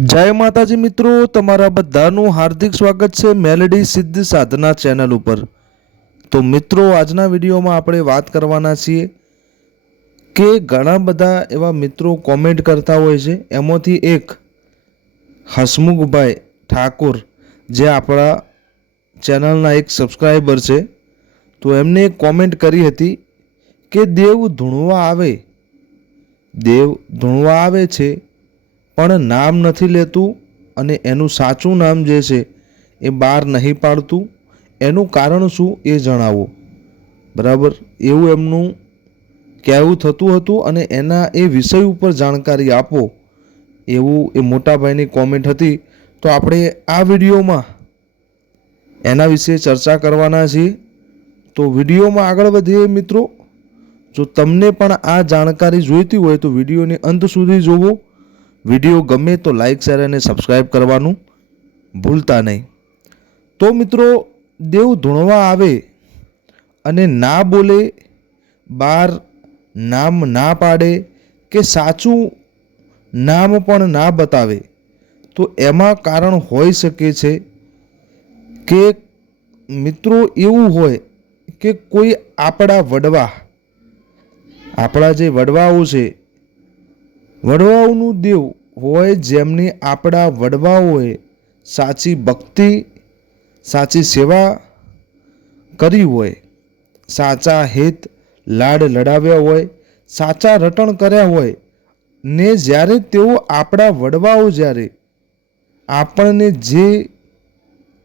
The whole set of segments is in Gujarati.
જય માતાજી મિત્રો, તમારા બધાનું હાર્દિક સ્વાગત છે મેલેડી સિદ્ધ સાધના ચેનલ ઉપર. તો મિત્રો, આજના વિડીયોમાં આપણે વાત કરવાના છીએ કે ઘણા બધા એવા મિત્રો કોમેન્ટ કરતા હોય છે. એમાંથી એક હસમુખભાઈ ઠાકોર, જે આપણા ચેનલના એક સબસ્ક્રાઈબર છે. તો એમને એક કોમેન્ટ કરી હતી કે દેવ ધૂણવા આવે. દેવ ધૂણવા આવે છે. પણ નામ નથી લેતું અને એનું સાચું નામ જે છે એ બહાર નહીં પાડતું. એનું કારણ શું એ જણાવો. બરાબર? એવું એમનું કહેવું થતું હતું અને એના એ વિષય ઉપર જાણકારી આપો. એવું એ મોટાભાઈની કોમેન્ટ હતી. તો આપણે આ વિડીયોમાં એના વિશે ચર્ચા કરવાના છીએ. તો વિડીયોમાં આગળ વધીએ મિત્રો. જો તમને પણ આ જાણકારી જોઈતી હોય તો વિડીયોને અંત સુધી જોવો. વીડિયો ગમે તો લાઇક શેર અને સબસ્ક્રાઈબ કરવાનું ભૂલતા નહીં. તો મિત્રો, દેવ ધૂણવા આવે અને ના બોલે, બાર નામ ના પાડે કે સાચું નામ પણ ના બતાવે, તો એમાં કારણ હોઈ શકે છે કે મિત્રો એવું હોય કે કોઈ આપણા વડવા, આપણા જે વડવાઓ છે વડવાઓનું દેવ હોય જેમને આપણા વડવાઓએ સાચી ભક્તિ, સાચી સેવા કરી હોય, સાચા હિત, લાડ લડાવ્યા હોય, સાચા રટણ કર્યા હોય, ને જ્યારે તેઓ આપણા વડવાઓ જ્યારે આપણને જે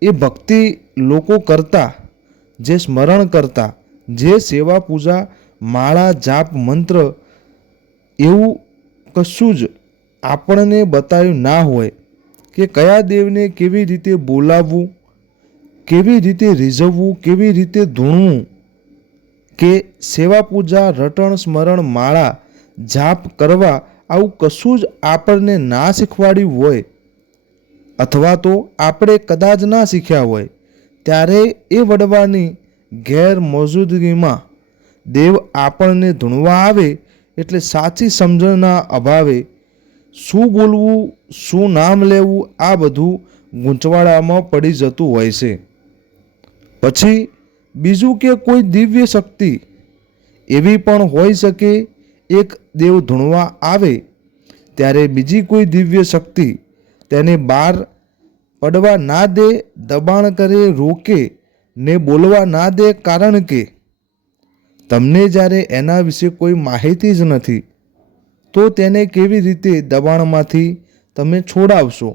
એ ભક્તિ લોકો કરતા, જે સ્મરણ કરતા, જે સેવા પૂજા, માળા, જાપ, મંત્ર, એવું કશું જ આપણને બતાવ્યું ના હોય કે કયા દેવને કેવી રીતે બોલાવવું, કેવી રીતે રીઝવવું, કેવી રીતે ધૂણવું, કે સેવા પૂજા, રટણ, સ્મરણ, માળા, જાપ કરવા આવું કશું જ આપણને ના શીખવાડ્યું હોય અથવા તો આપણે કદાચ ના શીખ્યા હોય, ત્યારે એ વડવાની ગેરમોજૂદગીમાં દેવ આપણને ધૂણવા આવે એટલે સાચી સમજણના અભાવે શું બોલવું, શું નામ લેવું, આ બધું ગૂંચવાડામાં પડી જતું હોય છે. પછી બીજું કે કોઈ દિવ્ય શક્તિ એવી પણ હોઈ શકે, એક દેવ ધૂણવા આવે, ત્યારે બીજી કોઈ દિવ્ય શક્તિ તેને બહાર પડવા ના દે, દબાણ કરે, રોકે ને બોલવા ના દે કારણ કે તમને જ્યારે એના વિશે કોઈ માહિતી જ નથી, તો તેને કેવી રીતે દબાણમાંથી તમે છોડાવશો?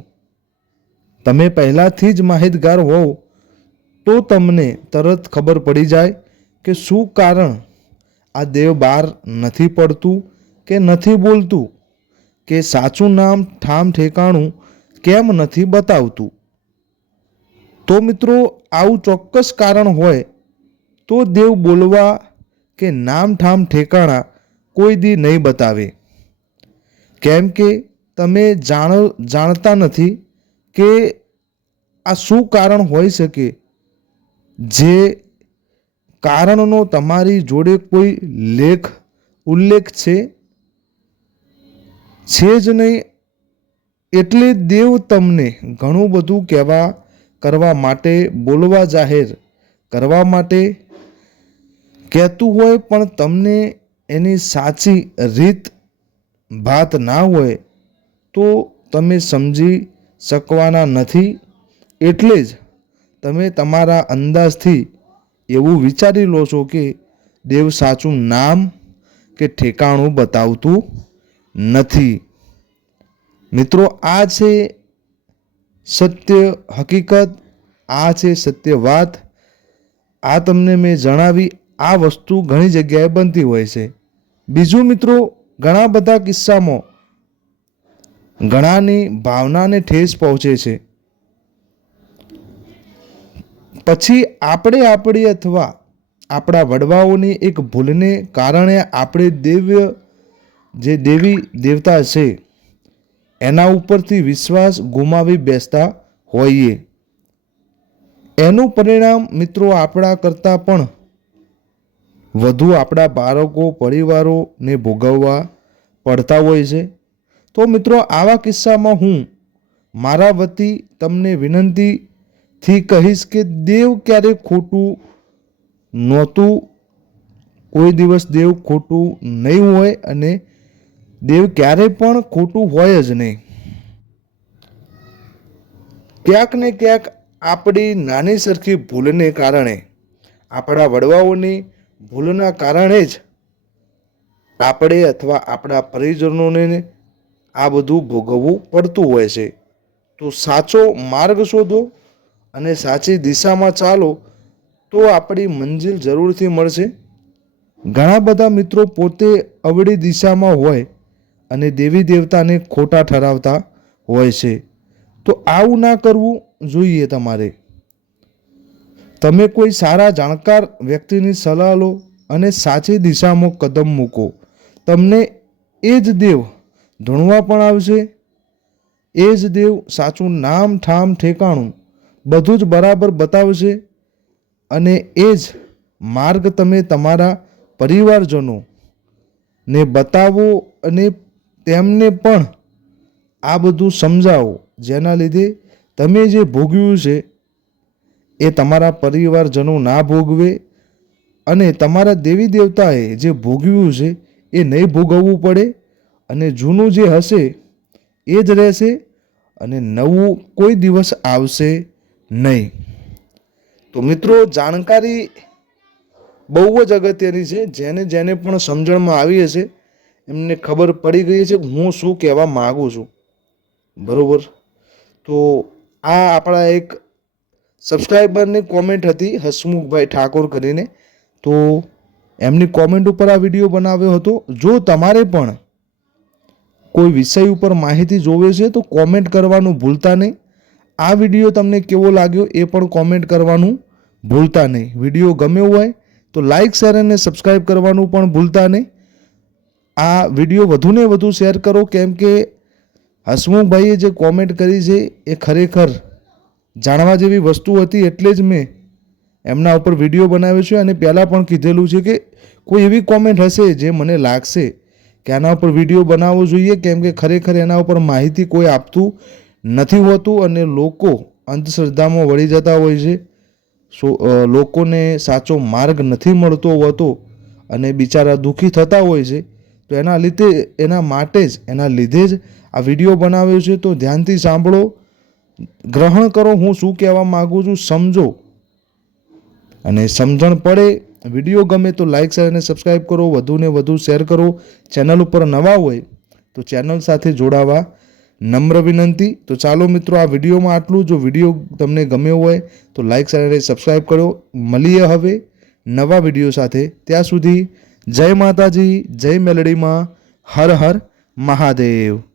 તમે પહેલાંથી જ માહિતગાર હોવ, તો તમને તરત ખબર પડી જાય કે શું કારણ આ દેવ બહાર નથી પડતું કે નથી બોલતું, કે સાચું નામ ઠામ ઠેકાણું કેમ નથી બતાવતું. તો મિત્રો, આવું ચોક્કસ કારણ હોય તો દેવ બોલવા કે નામ ઠામ ઠેકાણા કોઈ દી નહીં બતાવે. કેમ કે તમે જાણો, જાણતા નથી કે આ શું કારણ હોઈ શકે. જે કારણનો તમારી જોડે કોઈ લેખ, ઉલ્લેખ છે? છે જ નહીં એટલે દેવ તમને ઘણું બધું કહેવા, કરવા માટે બોલવા જાહેર, કરવા માટે કહેતું હોય પણ તમને એની સાચી રીત ભાત ના હોય તો તમે સમજી શકવાના નથી. એટલે જ તમે તમારા અંદાજથી એવું વિચારી લો છો કે દેવ સાચું નામ કે ઠેકાણું બતાવતું નથી. મિત્રો, આ છે સત્ય હકીકત, આ છે સત્ય વાત. આ તમને મેં જણાવી આ વસ્તુ ઘણી જગ્યાએ બનતી હોય છે. બીજું મિત્રો, ઘણા બધા કિસ્સામાં ઘણાની ભાવનાને ઠેસ પહોંચે છે. પછી આપણે આપણી અથવા આપણા વડવાઓની એક ભૂલને કારણે આપણે દિવ્ય, જે દેવી દેવતા છે, એના ઉપરથી વિશ્વાસ ગુમાવી બેસતા હોઈએ. એનું પરિણામ મિત્રો આપણા કરતાં પણ વધુ આપણા બાળકો, પરિવારોને ભોગવવા પડતા હોય છે. તો મિત્રો, આવા કિસ્સામાં હું મારા વતી તમને વિનંતીથી કહીશ કે દેવ ક્યારેય ખોટું નહોતું, કોઈ દિવસ દેવ ખોટું નહીં હોય અને દેવ ક્યારેય પણ ખોટું હોય જ નહીં. ક્યાંક ને ક્યાંક આપણી નાની સરખી ભૂલને કારણે આપણા વડવાઓની ભૂલના કારણે જ આપણે અથવા આપણા પરિજનોને આ બધું ભોગવવું પડતું હોય છે. તો સાચો માર્ગ શોધો અને સાચી દિશામાં ચાલો તો આપણી મંજિલ જરૂરથી મળશે. ઘણા બધા મિત્રો પોતે અવળી દિશામાં હોય અને દેવી દેવતાને ખોટા ઠરાવતા હોય છે. તો આવું ના કરવું જોઈએ તમારે. તમે કોઈ સારા જાણકાર વ્યક્તિની સલાહ લો અને સાચી દિશામાં કદમ મૂકો. તમને એ જ દેવ ધૂણવા પણ આવશે. એ જ દેવ સાચું નામ ઠામ ઠેકાણું બધું જ બરાબર બતાવશે અને એ જ માર્ગ તમે તમારા પરિવારજનો ને બતાવો અને તેમને પણ આ બધું સમજાવો. જેના લીધે તમે જે ભોગ્યું છે એ તમારા પરિવારજનો ના ભોગવે અને તમારા દેવી દેવતાએ જે ભોગવ્યું છે એ નહીં ભોગવવું પડે અને જૂનું જે હશે એ જ રહેશે અને નવું કોઈ દિવસ આવશે નહીં. તો મિત્રો જાણકારી બહુ જ અગત્યની છે. જેને જેને પણ સમજણમાં આવી હશે એમને ખબર પડી ગઈ છે હું શું કહેવા માગું છું. બરાબર? તો આ આપણા એક સબસ્ક્રાઈબરની કોમેન્ટ હતી હસમુખભાઈ ઠાકોર કરીને. તો એમની કોમેન્ટ ઉપર આ વીડિયો બનાવ્યો હતો. જો તમારે પણ કોઈ વિષય ઉપર માહિતી જોવે છે, તો કોમેન્ટ કરવાનું ભૂલતા નહીં. આ વીડિયો તમને કેવો લાગ્યો એ પણ કોમેન્ટ કરવાનું ભૂલતા નહીં. વીડિયો ગમ્યો હોય, તો લાઈક શેર અને સબસ્ક્રાઈબ કરવાનું પણ ભૂલતા નહીં. આ વીડિયો વધુને વધુ શેર કરો, કેમ કે હસમુખભાઈએ જે કોમેન્ટ કરી છે, એ ખરેખર જાણવા જેવી વસ્તુ હતી એટલે જ મેં એમના ઉપર વીડિયો બનાવ્યો છે અને પહેલાં પણ કીધેલું છે કે કોઈ એવી કોમેન્ટ હશે જે મને લાગશે કે આના ઉપર વીડિયો બનાવવો જોઈએ, કેમ કે ખરેખર એના ઉપર માહિતી કોઈ આપતું નથી હોતું અને લોકો અંધશ્રદ્ધામાં વળી જતા હોય છે. સો લોકોને સાચો માર્ગ નથી મળતો હોતો અને બિચારા દુઃખી થતા હોય છે, તો એના લીધે, એના માટે જ, એના લીધે જ આ વીડિયો બનાવ્યો છે. તો ધ્યાનથી સાંભળો ગ્રહણ કરો, હું શું કહેવા માગું છું, સમજો. અને સમજણ પડે, વીડિયો ગમે તો લાઇક શેર અને સબસ્ક્રાઈબ કરો વધુને વધુ શેર કરો. ચેનલ ઉપર નવા હોય, તો ચેનલ સાથે જોડાવા. નમ્ર વિનંતી. તો ચાલો મિત્રો, આ વિડીયોમાં આટલું. જો વીડિયો તમને ગમ્યો હોય, તો લાઈક શેર અને સબસ્ક્રાઈબ કરો. મળીએ હવે નવા વીડિયો સાથે. ત્યાં સુધી જય માતાજી, જય મેલડીમાં. હર હર મહાદેવ.